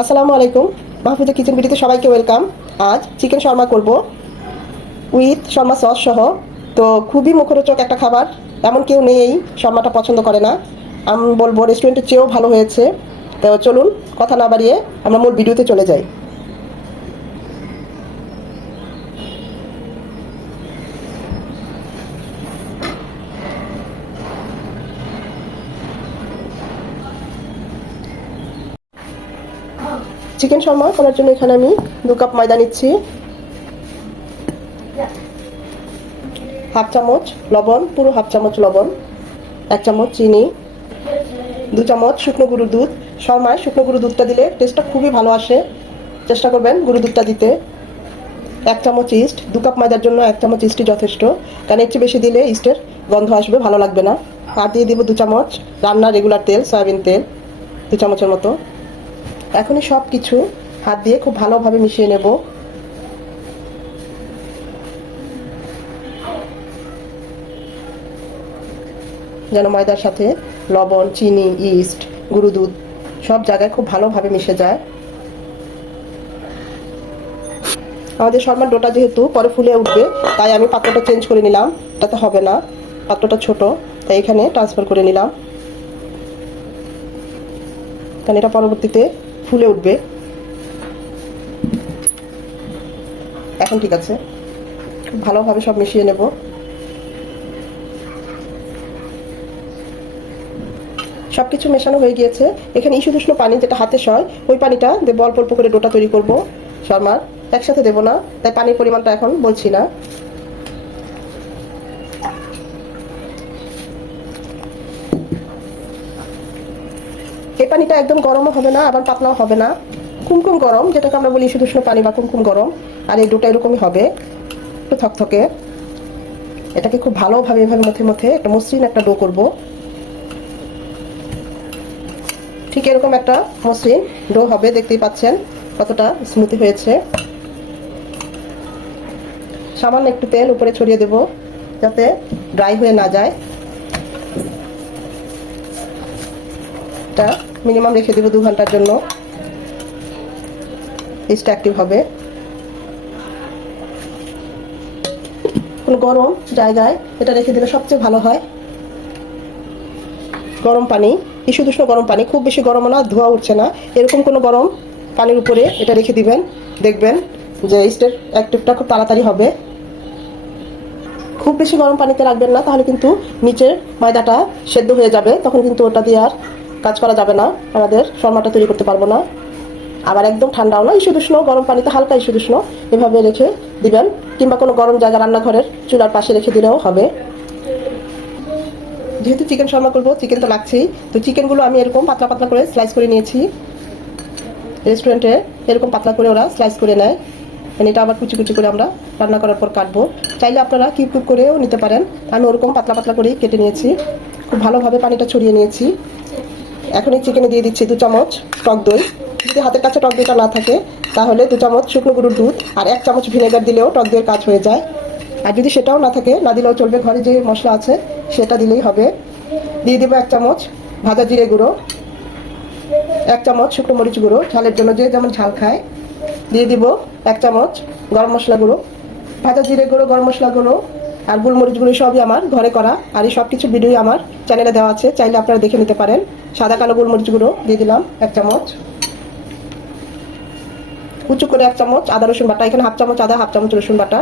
আসসালামু আলাইকুম। মাহফুজা কিচেন ভিডিওতে সবাইকে ওয়েলকাম। আজ চিকেন শর্মা করব উইথ শর্মা সস সহ। তো খুবই মুখরোচক একটা খাবার। এমন কেউ নেই শর্মাটা পছন্দ করে না। আমি বলব রেস্টুরেন্টের চেয়েও ভালো হয়েছে। তো চলুন, কথা না বাড়িয়ে আমরা মূল ভিডিওতে চলে যাই। চিকেন শর্মা করার জন্য এখানে আমি দু কাপ ময়দা নিচ্ছি। হাফ চামচ লবণ, পুরো হাফ চামচ লবণ, এক চামচ চিনি, দু চামচ শুকনো গুঁড়ো দুধ। শর্মায় শুকনো গুঁড়ো দুধটা দিলে টেস্টটা খুবই ভালো আসে। চেষ্টা করবেন গুঁড়ো দুধটা দিতে। এক চামচ ইস্ট দু কাপ ময়দার জন্য এক চামচ ইস্টই যথেষ্ট। কারণ একটু বেশি দিলে ইস্টের গন্ধ আসবে, ভালো লাগবে না। আর দিয়ে দিব দু চামচ রান্নার রেগুলার তেল, সয়াবিন তেল, দু চামচের মতো। এখনই সব কিছু হাত দিয়ে খুব ভালোভাবে মিশিয়ে নেব। যেন ময়দার সাথে লবণ, চিনি, ইস্ট, গুঁড়ো দুধ সব জায়গায় খুব ভালোভাবে মিশে যায়। আমাদের শর্মার ডোটা যেহেতু পরে ফুলে উঠবে, তাই আমি পাত্রটা চেঞ্জ করে নিলাম। তাতে হবে না, পাত্রটা ছোট, তাই এখানে ট্রান্সফার করে নিলাম। কারণ এটা পরবর্তীতে ফুলে উঠবে। এখন ঠিক আছে। ভালোভাবে সব মিশিয়ে নেব। সব কিছু মেশানো হয়ে গিয়েছে। এখানে ইস্যু উষ্ণ পানি যেটা হাতে সয়, ওই পানিটা দেবো অল্প অল্প করে ডোটা তৈরি করব শর্মার। একসাথে দেবো না, তাই পানির পরিমাণটা এখন বলছি না। এই পানিটা একদম গরমও হবে না, আবার পাতলাও হবে না। কুমকুম গরম, যেটাকে আমরা বলি শুধু পানি বা কুমকুম গরম। আর এই ডোটা এরকমই হবে, একটু থকথকে। এটাকে খুব ভালোভাবে এভাবে মধ্যে মধ্যে একটা মসৃণ একটা ডো করব। ঠিক এরকম একটা মসৃণ ডো হবে, দেখতেই পাচ্ছেন কতটা স্মুথি হয়েছে। সামান্য একটু তেল উপরে ছড়িয়ে দেব, যাতে ড্রাই হয়ে না যায়। এটা মিনিমাম রেখে দেবো দু ঘণ্টার জন্য। ইস্ট অ্যাক্টিভ হবে। কোনো গরম জায়গায় এটা রেখে দিলে সবচেয়ে ভালো হয়। গরম পানি ইস্যু উষ্ণ গরম পানি, খুব বেশি গরমও না, ধোয়া উঠছে না। এরকম কোনো গরম পানির উপরে এটা রেখে দিবেন, দেখবেন যে ইস্টের অ্যাক্টিভটা খুব তাড়াতাড়ি হবে। খুব বেশি গরম পানিতে রাখবেন না, তাহলে কিন্তু নিচের ময়দাটা সেদ্ধ হয়ে যাবে, তখন কিন্তু ওটা দিয়ে আর কাজ করা যাবে না, আমাদের শর্মাটা তৈরি করতে পারব না। আবার একদম ঠান্ডাও না, ইস্যু উষ্ণ গরম পানিতে হালকা ইস্যু উষ্ণ এভাবে রেখে দিবেন, কিংবা কোনো গরম জায়গা রান্নাঘরের চুলার পাশে রেখে দিলেও হবে। যেহেতু চিকেন শর্মা করব চিকেন তো লাগছেই, তো চিকেনগুলো আমি এরকম পাতলা পাতলা করে স্লাইস করে নিয়েছি। রেস্টুরেন্টে এরকম পাতলা করে ওরা স্লাইস করে নেয়। মানে এটা আবার কুচি কুচি করে আমরা রান্না করার পর কাটবো। চাইলে আপনারা কিউব কিউব করেও নিতে পারেন। আমি ওরকম পাতলা পাতলা করেই কেটে নিয়েছি। খুব ভালোভাবে পানিটা ছড়িয়ে নিয়েছি। এখন এই চিকেনে দিয়ে দিচ্ছি দু চামচ টক দই। যদি হাতের কাছে টক দইটা না থাকে, তাহলে দু চামচ শুকনো গরুর দুধ আর এক চামচ ভিনেগার দিলেও টক দইয়ের কাজ হয়ে যায়। আর যদি সেটাও না থাকে, না দিলেও চলবে। ঘরে যে মশলা আছে, সেটা দিলেই হবে। দিয়ে দেবো এক চামচ ভাজা জিরে গুঁড়ো, এক চামচ শুকনো মরিচ গুঁড়ো। ঝালের জন্য যে যেমন ঝাল খায়, দিয়ে দিব এক চামচ গরম মশলা গুঁড়ো। ভাজা জিরে গুঁড়ো, গরম মশলা গুঁড়ো আর গোলমরিচ গুঁড়ো সবই আমার, ঘরে করা। আর এই সব কিছু ভিডিওই আমার চ্যানেলে দেওয়া আছে, চাইলে আপনারা দেখে নিতে পারেন। সাদা কালো গোলমরিচ গুঁড়ো দিয়ে দিলাম, এক চামচ। উঁচু করে এক চামচ আদা রসুন বাটা, এখানে হাফ চামচ আদা, হাফ চামচ রসুন বাটা।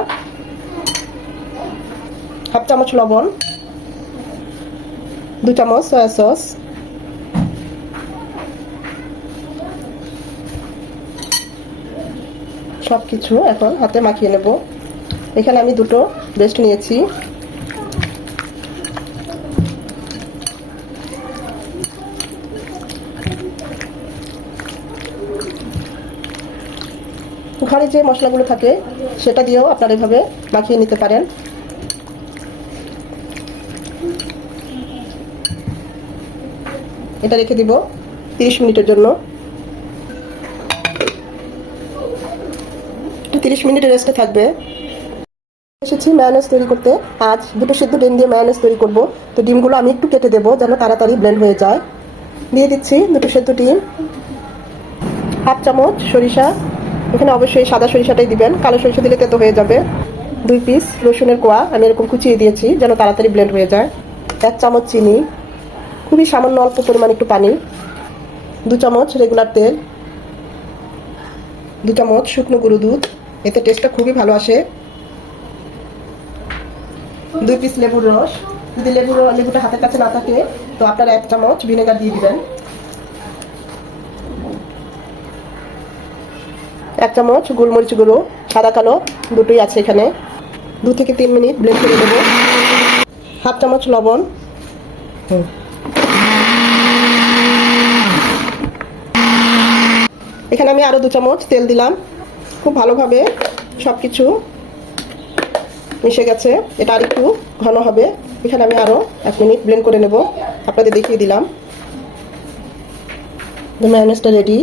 হাফ চামচ লবণ। দু চামচ সয়া সস সব কিছু এখন হাতে মাখিয়ে নেব। এখানে আমি দুটো ব্রেস্ট নিয়েছি। ঘরে যে মশলাগুলো থাকে, সেটা দিয়েও আপনারা এভাবে মাখিয়ে নিতে পারেন। এটা রেখে দিব তিরিশ মিনিটের জন্য। তিরিশ মিনিটের রেস্টে থাকবে। এসেছি ম্যানেজ তৈরি করতে। আজ দুটো সিদ্ধ ডিম দিয়ে ম্যানেজ তৈরি করব। তো ডিমগুলো আমি একটু কেটে দেবো যেন তাড়াতাড়ি ব্লেন্ড হয়ে যায়। দিয়ে দিচ্ছি দুটো সেদ্ধ ডিম। হাফ চামচ সরিষা। এখানে অবশ্যই সাদা সরিষাটাই দিবেন। কালো সরিষা দিলে তেতো হয়ে যাবে। দুই পিস রসুনের কোয়া আমি এরকম কুচিয়ে দিয়েছি যেন তাড়াতাড়ি ব্লেন্ড হয়ে যায়। এক চামচ চিনি। খুবই সামান্য অল্প পরিমাণ একটু পানি। দু চামচ রেগুলার তেল। দু চামচ শুকনো গরু দুধ। এতে টেস্টটা খুবই ভালো আসে। দুই পিস লেবুর রস। যদি লেবুর লেবুটা হাতের কাছে না থাকে, তো আপনারা এক চামচ ভিনেগার দিয়ে দিবেন। এক চামচ গোলমরিচ গুঁড়ো, সাদা কালো, দুটোই আছে এখানে। দু থেকে তিন মিনিট ব্লেন্ড করে দেবো হাফ চামচ লবণ। এখানে আমি আরও দু চামচ তেল দিলাম। খুব ভালোভাবে সব কিছু মিশে গেছে। এটা আর একটু ঘন হবে। এখানে আমি আরও এক মিনিট ব্লেন্ড করে নেব। আপনাদের দেখিয়ে দিলাম। ম্যানেজটা রেডি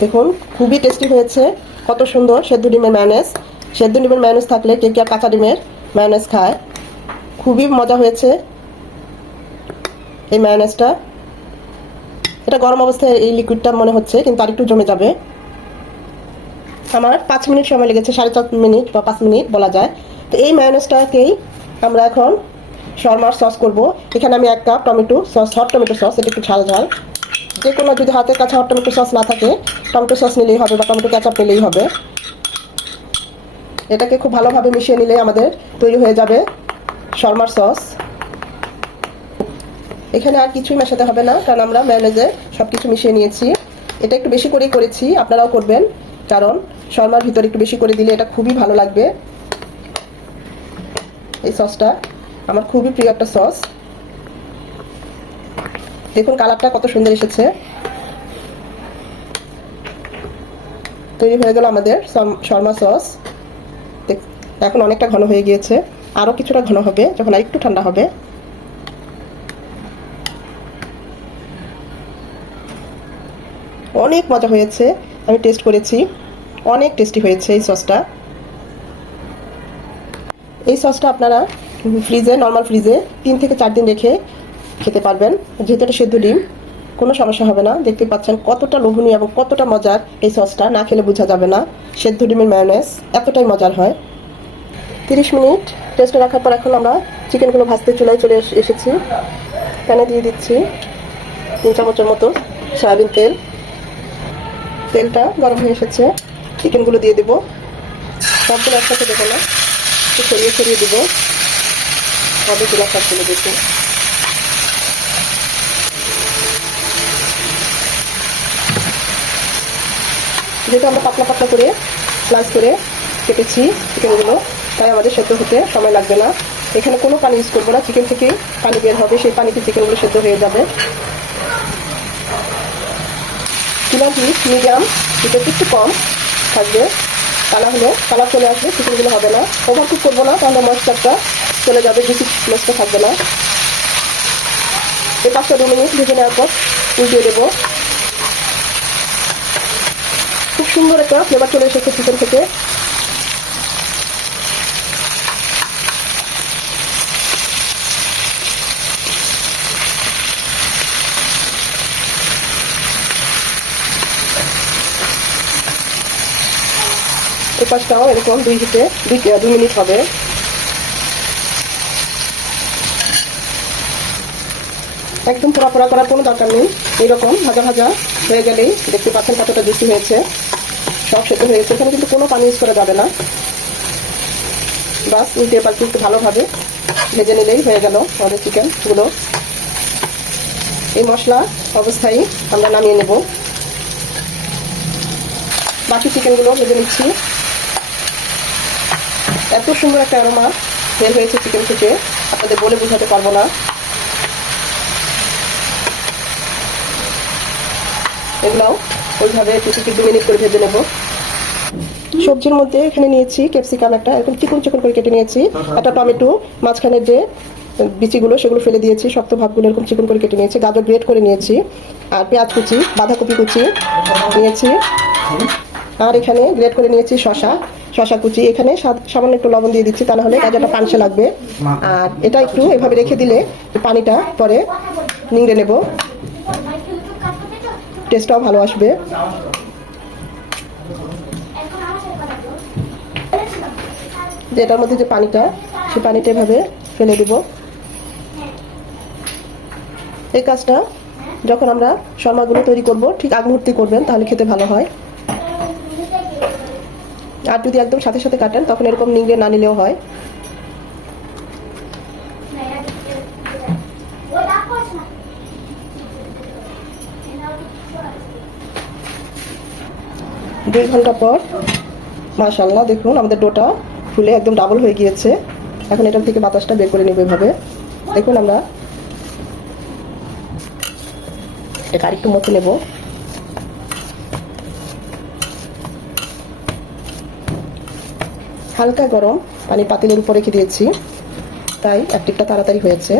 দেখুন, খুবই টেস্টি হয়েছে। কত সুন্দর সেদ্ধ ডিমের ম্যানেজ সেদ্ধ ডিমের ম্যানেজ থাকলে কে কে আর কাঁচা ডিমের ম্যানেজ খায়। খুবই মজা হয়েছে এই ম্যানেজটা এটা গরম অবস্থায় এই লিকুইডটা মনে হচ্ছে, কিন্তু আরেকটু জমে যাবে। আমার পাঁচ মিনিট সময় লেগেছে, সাড়ে চার মিনিট বা পাঁচ মিনিট বলা যায়। তো এই ম্যায়োনেজটাকেই আমরা এখন শর্মার সস করব। এখানে আমি এক cup tomato sauce hot tomato sauce এটা একটু ঝাল ঝাল। যে কোনো যদি হাতের কাছে হট টমেটো সস না থাকে, টমেটো সস নিলেই হবে বা টমেটো ক্যাচাপ নিলেই হবে। এটাকে খুব ভালোভাবে মিশিয়ে নিলে আমাদের তৈরি হয়ে যাবে শর্মার সস এখানে আর কিছুই মেশাতে হবে না, কারণ আমরা ম্যানেজে সব কিছু মিশিয়ে নিয়েছি। এটা একটু বেশি করেই করেছি, আপনারাও করবেন, কারণ শর্মার ভিতরে একটু বেশি করে দিলে এটা খুবই ভালো লাগবে। এই সসটা আমার খুবই প্রিয় একটা সস। দেখুন কালারটা কত সুন্দর এসেছে। তৈরি হয়ে গেল আমাদের শর্মা সস। এখন অনেকটা ঘন হয়ে গিয়েছে। আরও কিছুটা ঘন হবে, যখন আর একটু ঠান্ডা হবে। অনেক মজা হয়েছে, আমি টেস্ট করেছি। অনেক টেস্টি হয়েছে এই সসটা এই সসটা আপনারা ফ্রিজে নর্মাল ফ্রিজে তিন থেকে চার দিন রেখে খেতে পারবেন। যেহেতু এটা সেদ্ধ ডিম, কোনো সমস্যা হবে না। দেখতে পাচ্ছেন কতটা লোভনীয় এবং কতটা মজার এই সসটা না খেলে বোঝা যাবে না। সেদ্ধ ডিমের ম্যায়োনেজ এতটাই মজার হয়। তিরিশ মিনিট টেস্টে রাখার পর এখন আমরা চিকেনগুলো ভাজতে চুলায় চলে এস- এসেছি। প্যানে দিয়ে দিচ্ছি তিন চামচের মতো সয়াবিন তেল। তেলটা গরম হয়ে এসেছে। চিকেনগুলো দিয়ে দেবো। সবগুলো একসাথে দেবো না। একটু সরিয়ে সরিয়ে দেবো। সবই চুলা সবগুলো দেখে। যেহেতু আমরা পাতলা পাতলা করে স্লাইস করে কেটেছি চিকেনগুলো তাই আমাদের সেদ্ধ হতে সময় লাগবে না। এখানে কোনো পানি ইউজ করব না। চিকেন থেকে পানি বের হবে, সেই পানিতে চিকেনগুলো সেদ্ধ হয়ে যাবে। চুলার হিট মিডিয়াম এটা একটু কম। থাকবে। কালা হলে কালা চলে আসবে কুকুরগুলো হবে না। ওভার কুক করব না, তাহলে ময়েশ্চারটা চলে যাবে, বেশি মশলা থাকবে না। এই পাঁচটা দু মিনিট ভেজে নেওয়ার পর উল্টিয়ে দেবো। খুব সুন্দর একটা ফ্লেভার চলে এসেছে চিকেন থেকে। পাশটাও এরকম দুই হিটে, দুই দুই মিনিট হবে। একদম পোড়া পোড়া করার কোনো দরকার নেই। এইরকম ভাজা ভাজা হয়ে গেলেই দেখতে পাচ্ছেন কতটা জুসি হয়েছে। সব সেদ্ধ হয়ে গেছে। এখানে কিন্তু কোনো পানি ইউজ করা যাবে না। বাস, উল্টে পাল্টে একটু ভালোভাবে ভেজে নিলেই হয়ে গেল আমাদের চিকেনগুলো। এই মশলা অবস্থায় আমরা নামিয়ে নেব। বাকি চিকেনগুলো ভেজে নিচ্ছি। এত সুন্দর একটা অ্যারোমা বের হয়েছে চিকেন থেকে। আপনাদের বলে বোঝাতে পারব না। এগুলাও ওইভাবে দু থেকে দু মিনিট করে ভেজে নেব। সবজির মধ্যে এখানে নিয়েছি ক্যাপসিকাম একটা। এরকম চিকন চিকন করে কেটে নিয়েছি। একটা টমেটো মাঝখানের যে বিচিগুলো সেগুলো ফেলে দিয়েছি শক্ত ভাবগুলো এরকম চিকন করে কেটে নিয়েছি। গাজর গ্রেট করে নিয়েছি। আর পেঁয়াজ কুচি বাঁধাকপি কুচি নিয়েছি। আর এখানে গ্রেট করে নিয়েছি শশা শশা কুচি, এখানে সামান্য একটু লবণ দিয়ে দিচ্ছি, তা না হলে গাজরটা পানসে লাগবে। আর এটা একটু এভাবে রেখে দিলে পানিটা পরে নিংড়ে নেব। টেস্টটাও ভালো আসবে। যে এটার মধ্যে যে পানিটা, সে পানিটা এভাবে ফেলে দেব। এই কাজটা যখন আমরা শর্মাগুলো তৈরি করব, ঠিক আগ মুহূর্তে করবেন, তাহলে খেতে ভালো হয়। আর যদি একদম সাথে সাথে কাটেন, তখন এরকম নিংড়ে না নিলেও হয়। দুই ঘণ্টা পর মাশাল্লাহ দেখুন আমাদের ডোটা ফুলে একদম ডাবল হয়ে গিয়েছে। এখন এটার থেকে বাতাসটা বের করে নেব এভাবে। দেখুন আমরা। এটা আরেকটু মতো নেব। হালকা গরম, পানি পাতিলের উপর রেখে দিয়েছি। তাই অ্যাক্টিভটা তাড়াতাড়ি হয়েছে।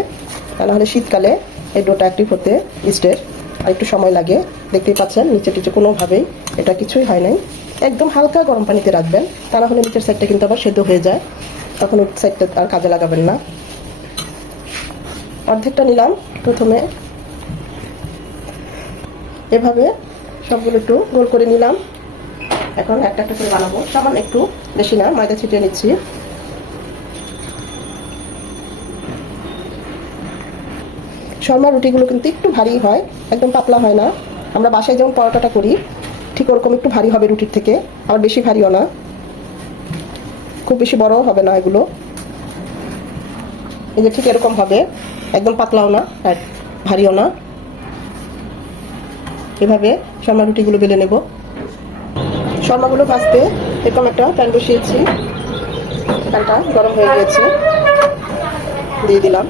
তা নাহলে শীতকালে এই ডোটা অ্যাক্টিভ হতে ইস্টের আর একটু সময় লাগে। দেখতেই পাচ্ছেন, নিচে টিচে কোনোভাবেই এটা কিছুই হয় নাই। একদম হালকা গরম পানিতে রাখবেন। তা না হলে নিচের সাইডটা কিন্তু আবার সেদ্ধ হয়ে যায়। তখন ওই সাইডটা আর কাজে লাগাবেন না। অর্ধেকটা নিলাম। প্রথমে এভাবে সবগুলো একটু গোল করে নিলাম। এখন একটা একটা করে বানাবো। সামান্য একটু বেশি না, ময়দা ছিটিয়ে নিচ্ছি। শর্মা রুটিগুলো কিন্তু একটু ভারী হয়, একদম পাতলা হয় না। আমরা বাসায় যেমন পরোটাটা করি, ঠিক ওরকম একটু ভারী হবে রুটির থেকে, আবার বেশি ভারীও না। খুব বেশি বড়ও হবে না এগুলো। এই যে ঠিক এরকম হবে, একদম পাতলাও না, আর ভারীও না। এভাবে শর্মা রুটিগুলো বেলে নেব। শর্মাগুলো ভাজতে এরকম একটা প্যান বসিয়েছি। প্যানটা গরম হয়ে গিয়েছে। দিয়ে দিলাম।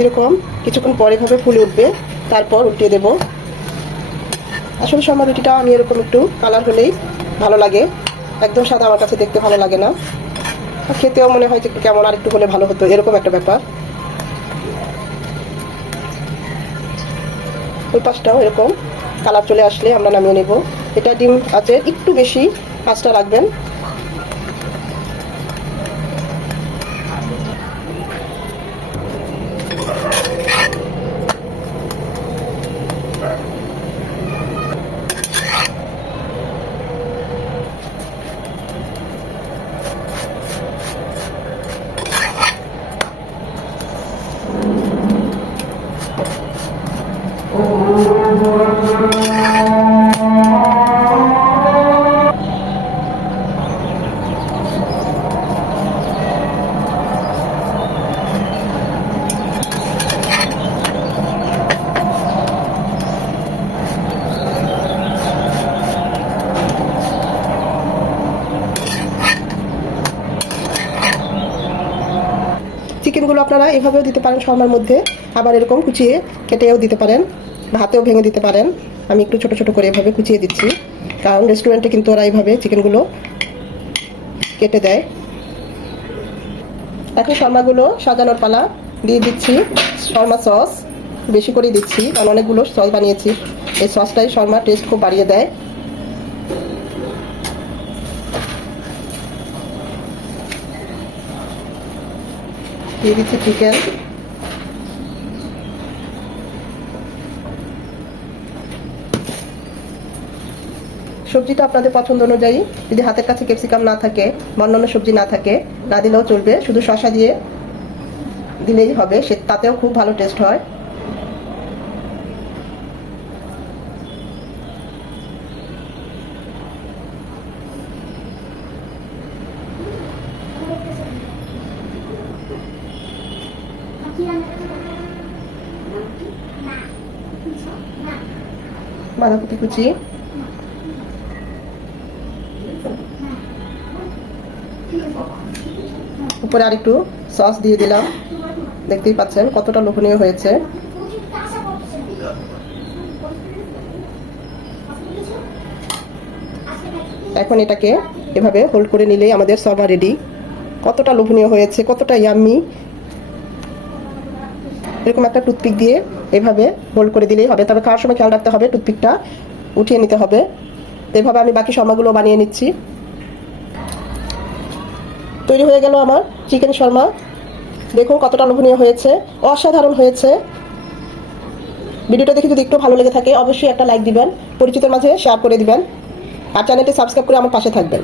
এরকম কিছুক্ষণ পরে ভাবে ফুলে উঠবে। তারপর উঠিয়ে দেব। আসলে শর্মা রুটিটা আমি এরকম একটু কালার হলেই ভালো লাগে। একদম সাদা আমার কাছে দেখতে ভালো লাগে না। খেতেও মনে হয় যে কেমন আর একটু হলে ভালো হতো। এরকম একটা ব্যাপার। ওই পাশটাও এরকম। কালার চলে আসলে আমরা নামিয়ে নেব। এটা ডিম আছে, একটু বেশি পাঁচটা রাখবেন। চিকেনগুলো আপনারা এভাবেও দিতে পারেন শর্মার মধ্যে। আবার এরকম কুচিয়ে কেটেও দিতে পারেন। ভাতেও ভেঙে দিতে পারেন। আমি একটু ছোট ছোট করে এভাবে কুচিয়ে দিচ্ছি। কারণ রেস্টুরেন্টে কিন্তু ওরা এইভাবে চিকেনগুলো কেটে দেয়। এখন শর্মাগুলো সাজানোর পালা দিয়ে দিচ্ছি শর্মা সস। বেশি করে দিচ্ছি। কারণ অনেকগুলো সস বানিয়েছি। এই সসটাই শর্মা টেস্ট খুব বাড়িয়ে দেয়। দিয়ে দিচ্ছি চিকেন। সবজিটা আপনাদের পছন্দ অনুযায়ী, যদি হাতের কাছে ক্যাপসিকাম না থাকে অন্যান্য সবজি না থাকে, না দিলেও চলবে, শুধু শশা দিয়ে দিলেই হবে, সে তাতেও খুব ভালো টেস্ট হয়। বাঁধাকপি কুচি উপরে আরেকটু সস দিয়ে দিলাম। দেখতেই পাচ্ছেন কতটা লোভনীয় হয়েছে। এখন এটাকে এভাবে হোল্ড করে নিলেই আমাদের সরবা রেডি কতটা লোভনীয় হয়েছে, কতটা ইয়াম্মি এরকম একটা টুথপিক দিয়ে এভাবে হোল্ড করে দিলেই হবে। তবে খাওয়ার সময় খেয়াল রাখতে হবে, টুথপিকটা উঠিয়ে নিতে হবে। এভাবে আমি বাকি শর্মাগুলো বানিয়ে নিচ্ছি। তৈরি হয়ে গেল আমার চিকেন শর্মা। দেখুন কতটা লোভনীয় হয়েছে, অসাধারণ হয়েছে। ভিডিওটা দেখে যদি একটু ভালো লেগে থাকে, অবশ্যই একটা লাইক দিবেন, পরিচিতের মাঝে শেয়ার করে দিবেন। আর চ্যানেলটি সাবস্ক্রাইব করে আমার পাশে থাকবেন।